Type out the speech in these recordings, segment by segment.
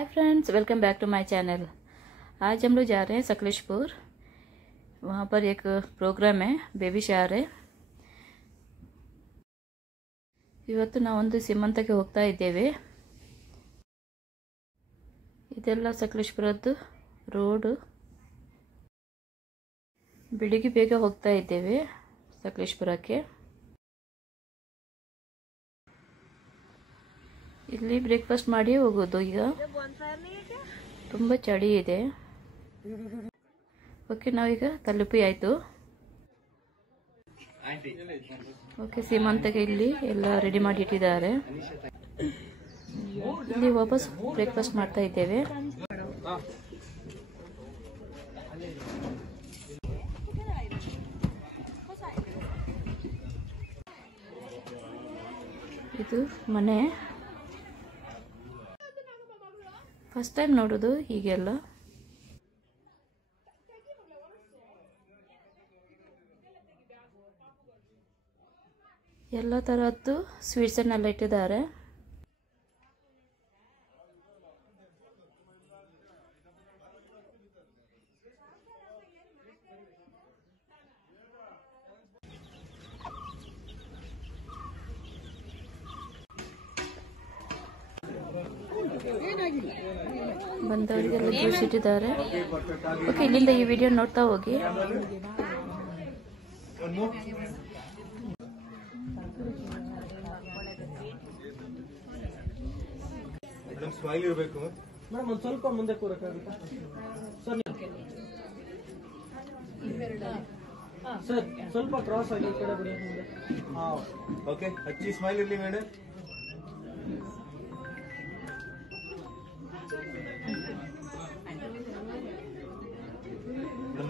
Hi friends, welcome back to my channel. आज हम लोग जा रहे हैं सकलेशपुर। वहाँ पर एक प्रोग्राम है, बेबी शावर है। ಇವತ್ತು ನಾವೊಂದು ಸೀಮಂತಕ್ಕೆ ಹೋಗ್ತಾ ಇದ್ದೇವೆ। ಇದೆಲ್ಲ ಸಕಲೇಶಪುರದ್ದು ರೋಡ್। ಬೆಳಿಗ್ಗೆ ಬೇಗ ಹೋಗ್ತಾ ಇದ್ದೇವೆ ಸಕಲೇಶಪುರಕ್ಕೆ। ಇಲ್ಲಿ ಬ್ರೇಕ್ಫಾಸ್ಟ್ ಮಾಡಿ ಹೋಗೋದು। ಈಗ ತುಂಬ ಚಳಿ ಇದೆ। ಓಕೆ, ನಾವೀಗ ತಲುಪಿ ಆಯಿತು। ಓಕೆ, ಸೀಮಂತಕ್ಕೆ ಇಲ್ಲಿ ಎಲ್ಲ ರೆಡಿ ಮಾಡಿ ಇಟ್ಟಿದ್ದಾರೆ। ಇಲ್ಲಿ ವಾಪಸ್ ಬ್ರೇಕ್ಫಾಸ್ಟ್ ಮಾಡ್ತಾ ಇದ್ದೇವೆ। ಇದು ಮನೆ, ಫಸ್ಟ್ ಟೈಮ್ ನೋಡೋದು ಹೀಗೆಲ್ಲ। ಎಲ್ಲ ತರಹದ್ದು ಸ್ವೀಟ್ಸ್ ಅನ್ನೆಲ್ಲ ಇಟ್ಟಿದ್ದಾರೆ। ಬಂದವರಿಗೆಲ್ಲ ಜ್ಯೂಸ್ ಇಟ್ಟಿದ್ದಾರೆ। ಓಕೆ, ಇಲ್ಲಿಂದ ಈ ವಿಡಿಯೋ ನೋಡ್ತಾ ಹೋಗಿ। ಸ್ಮೈಲ್ ಇರಬೇಕು ಮೇಡಮ್, ಒಂದು ಸ್ವಲ್ಪ ಮುಂದೆ ಕೂರಕ್ಕಾಗುತ್ತಾ ಸರ್? ಸ್ವಲ್ಪ ಕ್ರಾಸ್ ಆಗಿ ಈ ಕಡೆ ಬಿಡಿ ಮುಂದೆ। ಓಕೆ, ಹಚ್ಚಿ ಸ್ಮೈಲ್ ಇರಲಿ ಮೇಡಮ್।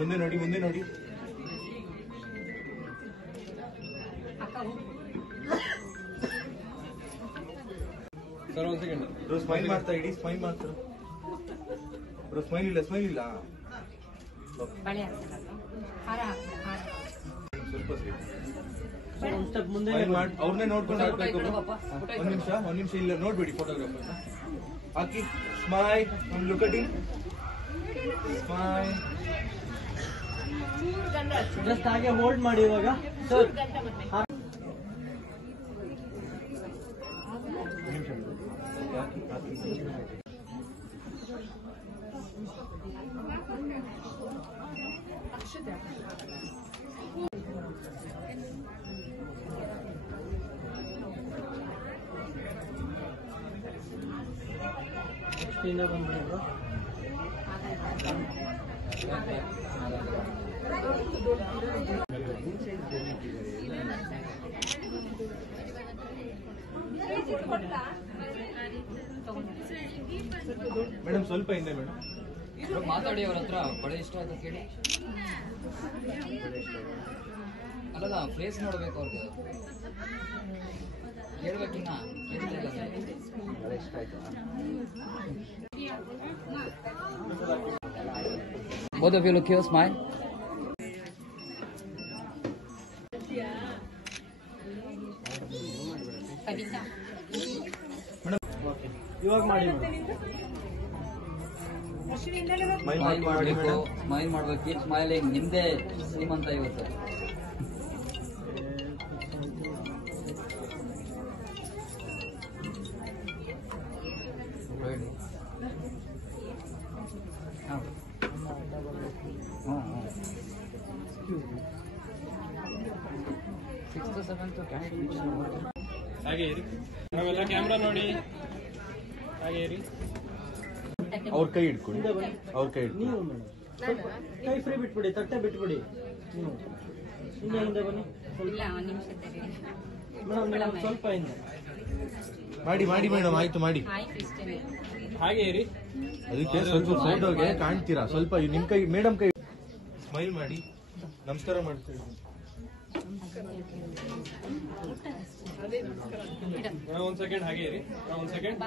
ಮುಂದೆ ನೋಡಿ, ಮುಂದೆ ನೋಡಿ। ಸರ್ ಒಂದು ಸೆಕೆಂಡ್, ಸ್ಮೈಲ್ ಮಾಡ್ತಾ ಇಡಿ, ಸ್ಮೈಲ್ ಮಾಡ್ತಾರೆ ಬ್ರೋ। ಸ್ಮೈಲ್ ಇಲ್ಲ, ಸ್ಮೈಲ್ ಇಲ್ಲ। ಸ್ವಲ್ಪ ಮುಂದೆ ಅವ್ರನ್ನೇ ನೋಡ್ಕೊಂಡು ಹಾಕ್ಬೇಕು। ಒಂದ್ ನಿಮಿಷ ಇಲ್ಲ, ನೋಡ್ಬೇಡಿ ಫೋಟೋಗ್ರಾಫರ್ ಹಾಕಿ। Smile, look at it, smile. Just ಹಾಗೆ ಹೋಲ್ಡ್ ಮಾಡಿ ಇವಾಗ ಸರ್। ಮೇಡಮ್ ಸ್ವಲ್ಪ ಹಿಂದೆ ಮೇಡಮ್ ಮಾತಾಡಿ, ಅವ್ರ ಹತ್ರ ಬಡ ಇಷ್ಟ ಆಯ್ತು ಕೇಳಿ। ಅಲ್ಲಲ್ಲ, ಫೇಸ್ ನೋಡ್ಬೇಕು ಅವ್ರಿಗೆ, ಹೇಳ್ಬೇಕಿನ್ನ ಬಡ ಇಷ್ಟ ಆಯ್ತು। Both of you look here, smile. ಇವಾಗ ಮಾಡಿ, ಸ್ಮೈಲ್ ಮಾಡ್ಬೇಕು। ಸ್ಮೈಲಿಂಗ್ ನಿಮ್ದೇ ಶ್ರೀಮಂತ ಇವತ್ತು। ಸಿಕ್ಸ್ತ್ ಸೆವೆಂತ್ ಹಾಗೆ ಇರಿ, ನಾವೆಲ್ಲ ಕ್ಯಾಮ್ರಾ ನೋಡಿ ಹಾಗೆ ಇರಿ। ಅವ್ರ ಕೈ ಇಟ್ಕೊಳ್ಳಿ, ಅವ್ರ ಕೈ ಇಟ್ಕೊಳ್ಳಿ ನೀವು ಮೇಡಮ್। ಕೈ ಫ್ರೀ ಬಿಟ್ಬಿಡಿ, ತಟ್ಟೆ ಬಿಟ್ಬಿಡಿ ನೀವು। ಹಿಂದೆ ಹಿಂದೆ ಬನ್ನಿ ಮೇಡಮ್, ಸ್ವಲ್ಪ ಹಿಂದೆ ಮಾಡಿ ಮಾಡಿ ಮೇಡಮ್। ಆಯ್ತು, ಮಾಡಿ ಹಾಗೆ ಇರಿ। ಅದಕ್ಕೆ ಸ್ವಲ್ಪ ಫೋಟೋಗೆ ಕಾಣ್ತೀರಾ, ಸ್ವಲ್ಪ ನಿಮ್ ಕೈ ಮೇಡಮ್ ಕೈ ಸ್ಮೈಲ್ ಮಾಡಿ, ನಮಸ್ಕಾರ ಮಾಡ್ತೀವಿ। ಒಂದ್ ಸೆಕೆಂಡ್ ಹಾಗೆ ಇರಿ, ಒಂದ್ ಸೆಕೆಂಡ್।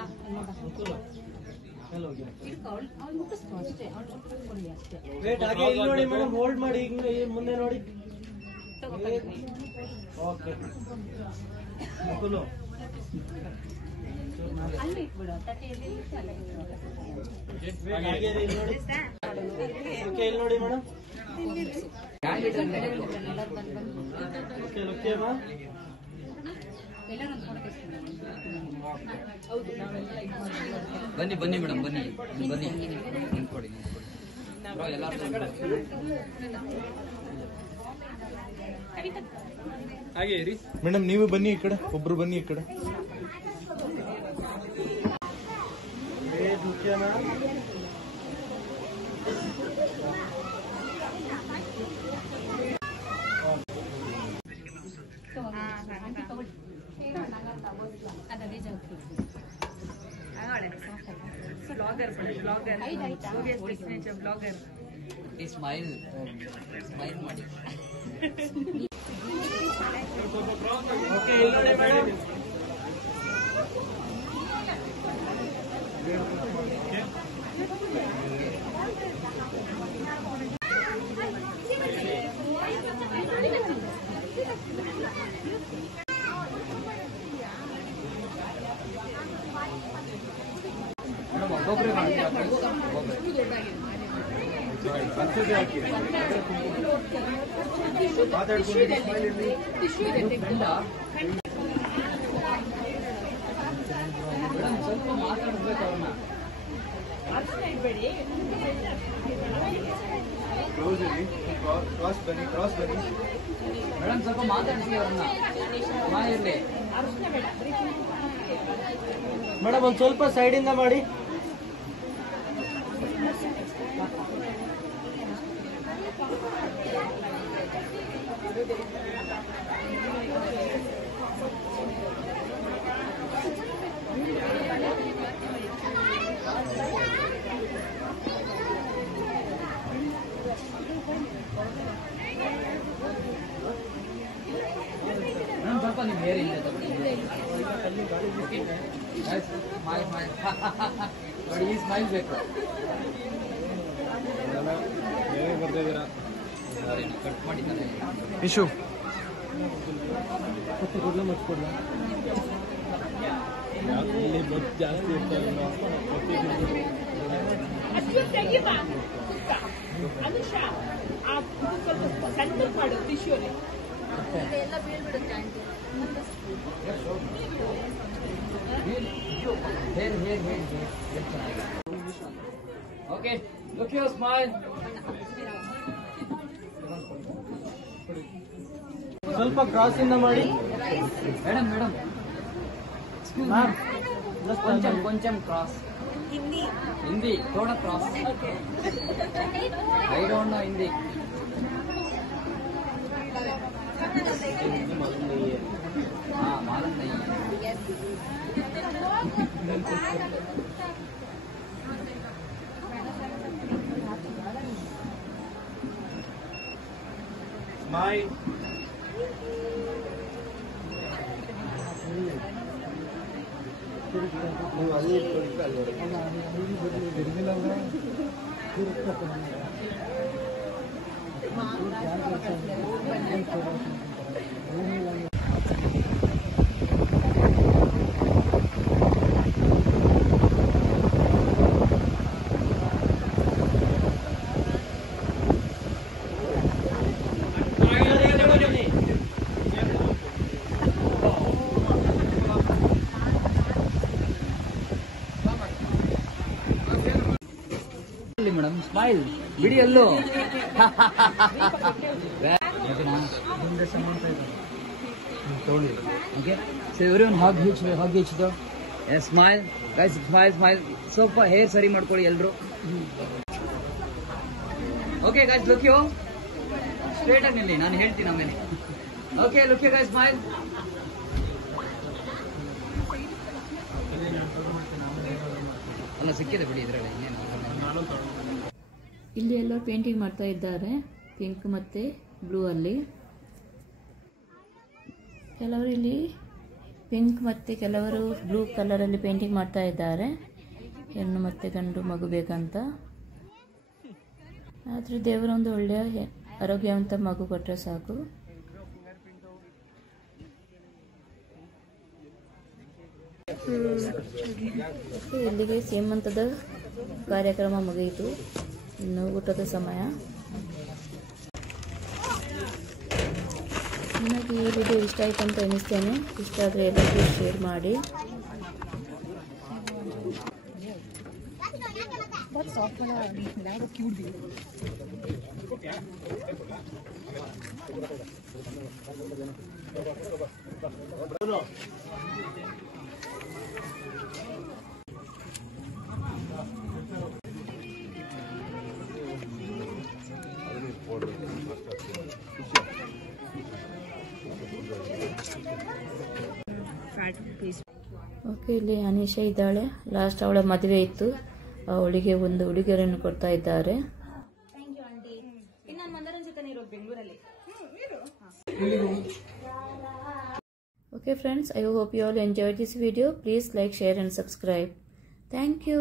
ವೇಟ್, ಹಾಗೆ ಇಲ್ಲಿ ನೋಡಿ ಮೇಡಮ್, ಹೋಲ್ಡ್ ಮಾಡಿ, ಹಿಂಗೆ ಮುಂದೆ ನೋಡಿ। ಓಕೆ, ಅಲ್ಲಿ ಇಟ್ಬಿಡು, ತಟ್ಟೆಯಲ್ಲಿ ಇಲ್ಲಿ ನೋಡಿ ಮೇಡಮ್. ಬನ್ನಿ ಬನ್ನಿ ಮೇಡಮ್, ಬನ್ನಿ ಬನ್ನಿ, ನಿಂತ್ಕೊಡಿ ಹಾಗೆ ಇರಿ ಮೇಡಮ್. ನೀವು ಬನ್ನಿ ಈ ಕಡೆ, ಒಬ್ರು ಬನ್ನಿ ಈ ಕಡೆ. ಸ್ಮೈಲ್ ಸ್ಮೈಲ್ ಮಾಡಿ. ಓಕೆ, ಇಲ್ಲಿ ನೋಡಿ ಮೇಡಮ್. ಒಬ್ಬೊಬ್ಬರೇ ಮಾಡ್ತೀರಾ? ಸ್ವಲ್ಪ ಮಾತಾಡ್ಬೇಕು ಅವ್ರನ್ನ. ಕ್ರಾಸ್ ಬನ್ನಿ, ಕ್ರಾಸ್ ಬನ್ನಿ ಮೇಡಮ್, ಸ್ವಲ್ಪ ಮಾತಾಡಿಸಿ ಅವ್ರನ್ನ. ಇರ್ಲಿ ಮೇಡಮ್, ಒಂದ್ ಸ್ವಲ್ಪ ಸೈಡಿಂದ ಮಾಡಿ. ಮೇಡಮ್, ಸ್ವಲ್ಪ ನೀವು ಬೇರೆ ಇದೆ ಸ್ಮೈಲ್ ಸ್ಮೈಲ್ ನೋಡಿ, ಈ ಸ್ಮೈಲ್ ಬೇಕು. ಸಾರಿ, ಕಟ್ ಮಾಡಿದ್ದಾರೆ. ಇಶು ಜಾಸ್ತಿ ಇರ್ತಾರೆ. Okay, look your smile. ಸ್ವಲ್ಪ ಕ್ರಾಸ್ ಇಂದ ಮಾಡಿ ಮೇಡಮ್ ಮೇಡಮ್, ಮ್ಯಾಮ್. ಕೊಂಚಂ ಕೊಂಚಂ ಕ್ರಾಸ್. ಹಿಂದಿ थोड़ा cross. I don't know Hindi. हाँ, मालूम नहीं है. ಸ್ಮೈಲ್. ಮೇಡಮ್, ಸ್ಮೈಲ್ ಬಿಡಿ ಎಲ್ಲೋ. Okay, so everyone hug each other. Yes, smile guys, smile. ಸ್ವಲ್ಪ ಹೇರ್ ಸರಿ ಮಾಡ್ಕೊಳ್ಳಿ ಎಲ್ರು. Okay guys, look you straight ಆಗಿ ನಿಲ್ಲಿ, ನಾನು ಹೇಳ್ತೀನಿ ಆಮೇಲೆ. Okay, look you guys, smile. ಅಲ್ಲ, ಸಿಕ್ಕಿದೆ ಬಿಡಿ ಇದರಲ್ಲಿ. ಇಲ್ಲಿ ಎಲ್ಲರೂ ಪೇಂಟಿಂಗ್ ಮಾಡ್ತಾ ಇದ್ದಾರೆ, ಪಿಂಕ್ ಮತ್ತು ಬ್ಲೂ ಅಲ್ಲಿ. ಕೆಲವರು ಇಲ್ಲಿ ಪಿಂಕ್ ಮತ್ತು ಕೆಲವರು ಬ್ಲೂ ಕಲರಲ್ಲಿ ಪೇಂಟಿಂಗ್ ಮಾಡ್ತಾ ಇದ್ದಾರೆ, ಹೆಣ್ಣು ಮತ್ತು ಗಂಡು ಮಗು ಬೇಕಂತ. ಆದರೆ ದೇವರೊಂದು ಒಳ್ಳೆಯ ಆರೋಗ್ಯವಂತ ಮಗು ಕೊಟ್ಟರೆ ಸಾಕು. ಇಲ್ಲಿಗೆ ಸೀಮಂತದ ಕಾರ್ಯಕ್ರಮ ಮುಗಿಯಿತು, ಇನ್ನು ಊಟದ ಸಮಯ. ನಿಮಗೆ ಈ ವಿಡಿಯೋ ಇಷ್ಟ ಆಯಿತು ಅಂತ ಎನಿಸ್ತೇನೆ. ಇಷ್ಟ ಆದರೆ ಎಲ್ಲರಿಗೂ ಶೇರ್ ಮಾಡಿ. ಓಕೆ, ಇಲ್ಲಿ ಅನೀಶಾ ಇದ್ದಾಳೆ. ಲಾಸ್ಟ್ ಅವಳ ಮದುವೆ ಇತ್ತು, ಅವಳಿಗೆ ಒಂದು ಉಡುಗೊರೆಯನ್ನು ಕೊಡ್ತಾ ಇದ್ದಾರೆ. Okay friends, I hope you all enjoyed this video. Please like, share and subscribe. Thank you.